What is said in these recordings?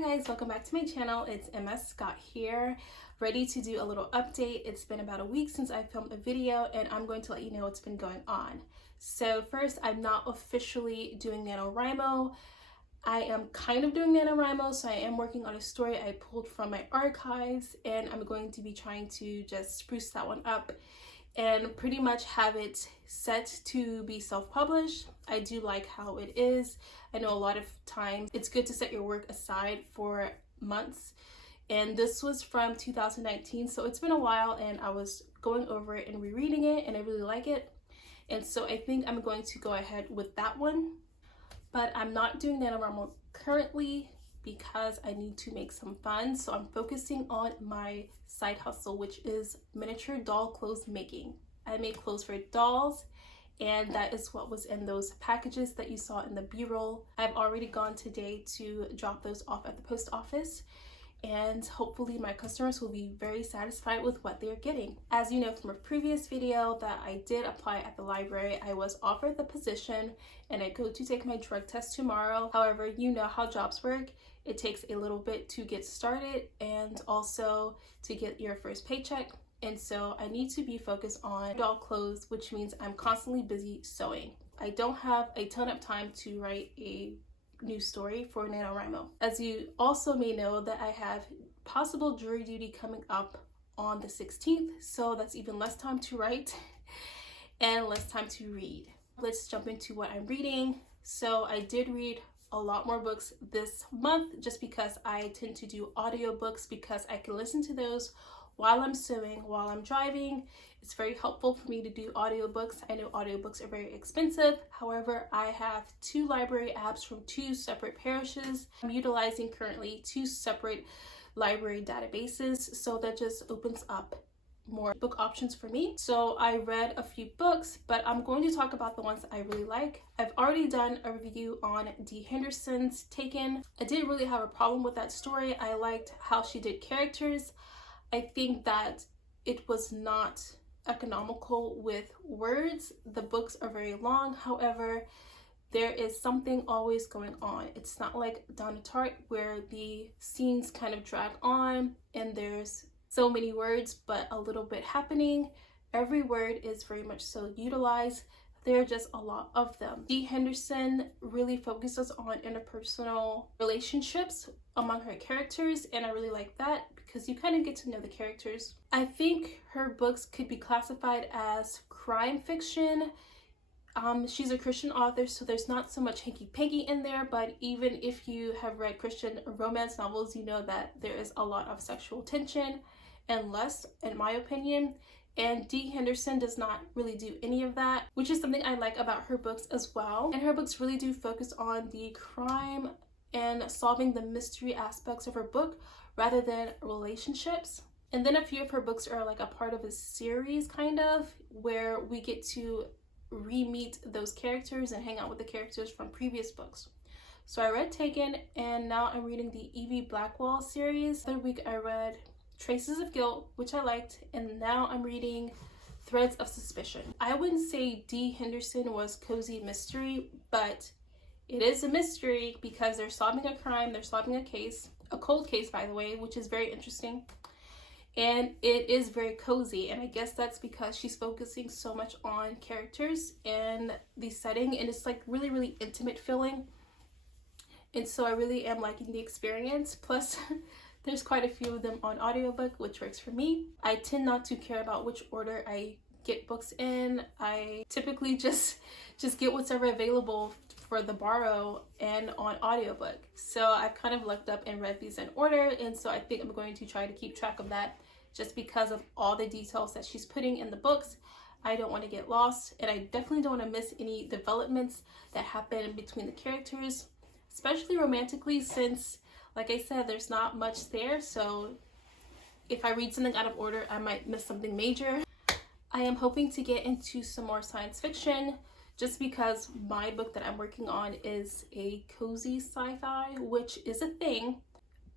Hi guys, welcome back to my channel. It's MS Scott here, ready to do a little update. It's been about a week since I filmed a video and I'm going to let you know what's been going on. So first, I'm not officially doing NanoWrimo. I am kind of doing NanoWrimo, so I am working on a story I pulled from my archives and I'm going to be trying to just spruce that one up and pretty much have it set to be self-published. I do like how it is. I know a lot of times it's good to set your work aside for months, and this was from 2019, so it's been a while, and I was going over it and rereading it and I really like it, and so I think I'm going to go ahead with that one. But I'm not doing NanoWrimo currently because I need to make some funds, so I'm focusing on my side hustle, which is miniature doll clothes making. I make clothes for dolls, and that is what was in those packages that you saw in the b-roll. I've already gone today to drop those off at the post office, and hopefully my customers will be very satisfied with what they're getting. As you know from a previous video that I did apply at the library, I was offered the position and I go to take my drug test tomorrow. However, you know how jobs work. It takes a little bit to get started and also to get your first paycheck. And so I need to be focused on doll clothes, which means I'm constantly busy sewing. I don't have a ton of time to write a new story for NanoWrimo. As you also may know that I have possible jury duty coming up on the 16th, so that's even less time to write and less time to read. Let's jump into what I'm reading. So I did read a lot more books this month just because I tend to do audiobooks because I can listen to those while I'm sewing, while I'm driving. It's very helpful for me to do audiobooks. I know audiobooks are very expensive. However, I have 2 library apps from 2 separate parishes. I'm utilizing currently 2 separate library databases, so that just opens up more book options for me. So I read a few books, but I'm going to talk about the ones I really like. I've already done a review on Dee Henderson's Taken. I didn't really have a problem with that story. I liked how she did characters. I think that it was not economical with words. The books are very long. However, there is something always going on. It's not like Donna Tartt where the scenes kind of drag on and there's so many words but a little bit happening. Every word is very much so utilized. There are just a lot of them. Dee Henderson really focuses on interpersonal relationships among her characters, and I really like that because you kind of get to know the characters. I think her books could be classified as crime fiction. She's a Christian author, so there's not so much hanky-panky in there, but even if you have read Christian romance novels, you know that there is a lot of sexual tension and lust, in my opinion. And Dee Henderson does not really do any of that, which is something I like about her books as well. And her books really do focus on the crime and solving the mystery aspects of her book rather than relationships. And then a few of her books are like a part of a series kind of, where we get to re-meet those characters and hang out with the characters from previous books. So I read Taken, and now I'm reading the Evie Blackwell series. The other week I read Traces of Guilt, which I liked, and now I'm reading Threads of Suspicion. I wouldn't say Dee Henderson was cozy mystery, but it is a mystery because they're solving a crime, they're solving a case, a cold case by the way, which is very interesting. And it is very cozy, and I guess that's because she's focusing so much on characters and the setting, and it's like really intimate feeling. And so I really am liking the experience. Plus there's quite a few of them on audiobook, which works for me. I tend not to care about which order I get books in. I typically just get what's ever available for the borrow and on audiobook. So I've kind of looked up and read these in order, and so I think I'm going to try to keep track of that just because of all the details that she's putting in the books. I don't want to get lost, and I definitely don't want to miss any developments that happen between the characters, especially romantically, since like I said, there's not much there. So if I read something out of order, I might miss something major. I am hoping to get into some more science fiction just because my book that I'm working on is a cozy sci-fi, which is a thing,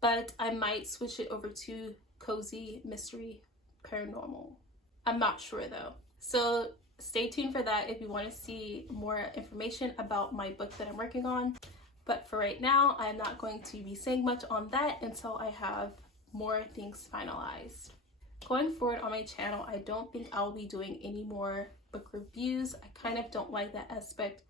but I might switch it over to cozy mystery paranormal. I'm not sure though. So stay tuned for that if you want to see more information about my book that I'm working on. But for right now, I'm not going to be saying much on that until I have more things finalized. Going forward on my channel, I don't think I'll be doing any more book reviews. I kind of don't like that aspect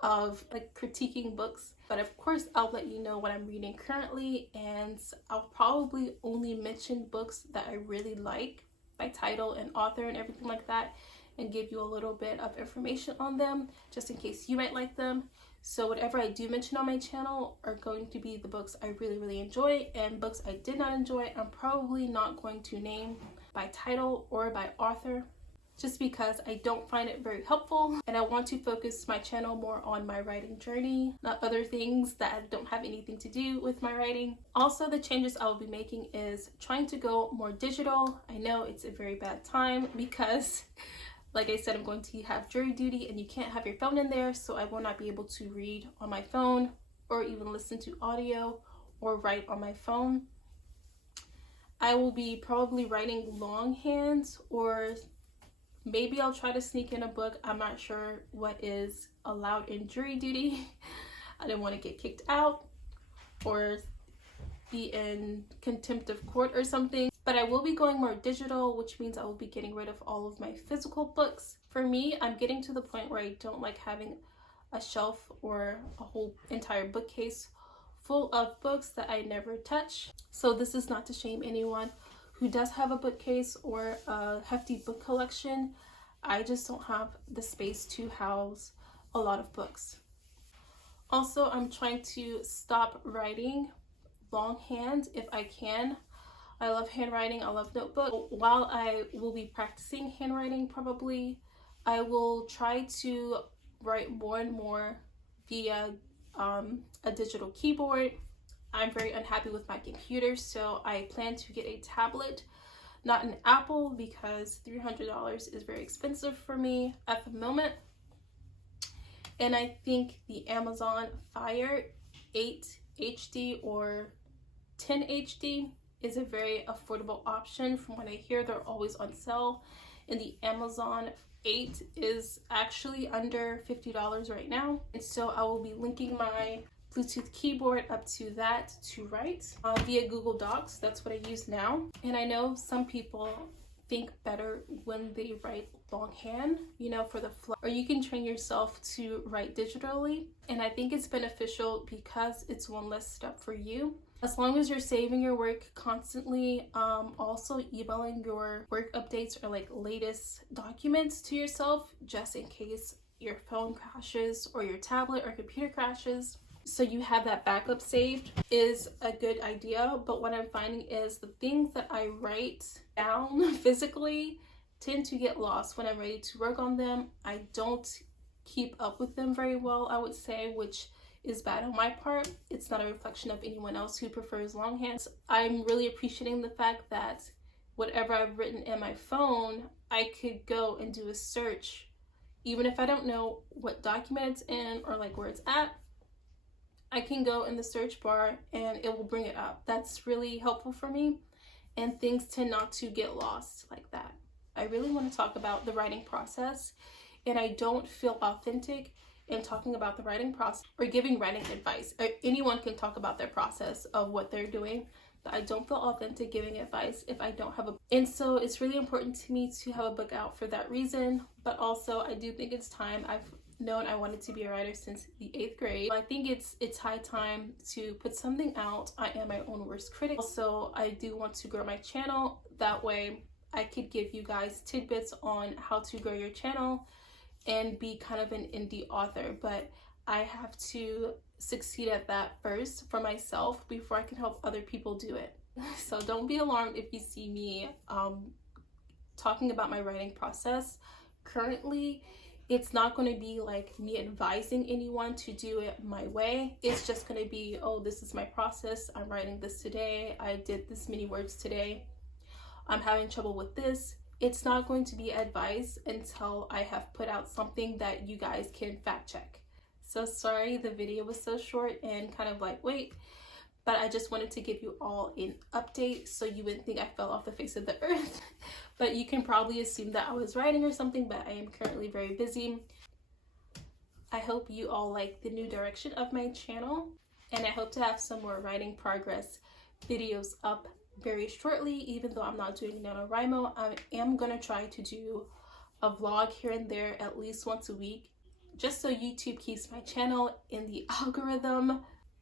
of like critiquing books, but of course I'll let you know what I'm reading currently, and I'll probably only mention books that I really like by title and author and everything like that, and give you a little bit of information on them just in case you might like them. So whatever I do mention on my channel are going to be the books I really enjoy, and books I did not enjoy I'm probably not going to name by title or by author, just because I don't find it very helpful, and I want to focus my channel more on my writing journey, not other things that don't have anything to do with my writing. Also, the changes I will be making is trying to go more digital. I know it's a very bad time because like I said, I'm going to have jury duty and you can't have your phone in there, so I will not be able to read on my phone or even listen to audio or write on my phone. I will be probably writing longhand, or maybe I'll try to sneak in a book. I'm not sure what is allowed in jury duty. I didn't want to get kicked out or be in contempt of court or something. But I will be going more digital, which means I will be getting rid of all of my physical books. For me, I'm getting to the point where I don't like having a shelf or a whole entire bookcase full of books that I never touch. So this is not to shame anyone who does have a bookcase or a hefty book collection. I just don't have the space to house a lot of books. Also, I'm trying to stop writing longhand if I can. I love handwriting, I love notebook. While I will be practicing handwriting, probably I will try to write more and more via a digital keyboard. I'm very unhappy with my computer, so I plan to get a tablet, not an Apple, because $300 is very expensive for me at the moment. And I think the Amazon Fire 8 HD or 10 HD is a very affordable option. From what I hear, they're always on sale, and the Amazon 8 is actually under $50 right now. And so I will be linking my Bluetooth keyboard up to that to write via Google Docs. That's what I use now. And I know some people think better when they write longhand, you know, for the flow, or you can train yourself to write digitally. And I think it's beneficial because it's one less step for you. As long as you're saving your work constantly, also emailing your work updates or like latest documents to yourself, just in case your phone crashes or your tablet or computer crashes, so you have that backup saved, is a good idea. But what I'm finding is the things that I write down physically tend to get lost when I'm ready to work on them. I don't keep up with them very well, I would say, which is bad on my part. It's not a reflection of anyone else who prefers longhand. I'm really appreciating the fact that whatever I've written in my phone, I could go and do a search, even if I don't know what document it's in or like where it's at. I can go in the search bar and it will bring it up. That's really helpful for me, and things tend not to get lost like that. I really want to talk about the writing process, and I don't feel authentic in talking about the writing process or giving writing advice. Anyone can talk about their process of what they're doing, but I don't feel authentic giving advice if I don't have a book. And so it's really important to me to have a book out for that reason. But also I do think it's time. I've known I wanted to be a writer since the 8th grade. I think it's high time to put something out. I am my own worst critic. Also, I do want to grow my channel. That way I could give you guys tidbits on how to grow your channel and be kind of an indie author, but I have to succeed at that first for myself before I can help other people do it. So don't be alarmed if you see me talking about my writing process. Currently, it's not going to be like me advising anyone to do it my way. It's just going to be, oh, this is my process. I'm writing this today. I did this many words today. I'm having trouble with this. It's not going to be advice until I have put out something that you guys can fact check. So sorry the video was so short and kind of lightweight, but I just wanted to give you all an update so you wouldn't think I fell off the face of the earth. But you can probably assume that I was writing or something, but I am currently very busy. I hope you all like the new direction of my channel, and I hope to have some more writing progress videos up very shortly. Even though I'm not doing NanoWrimo, I am gonna try to do a vlog here and there at least once a week, just so YouTube keeps my channel in the algorithm.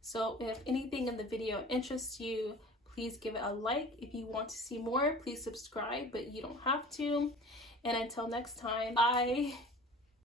So if anything in the video interests you, please give it a like. If you want to see more, please subscribe, but you don't have to. And until next time, bye.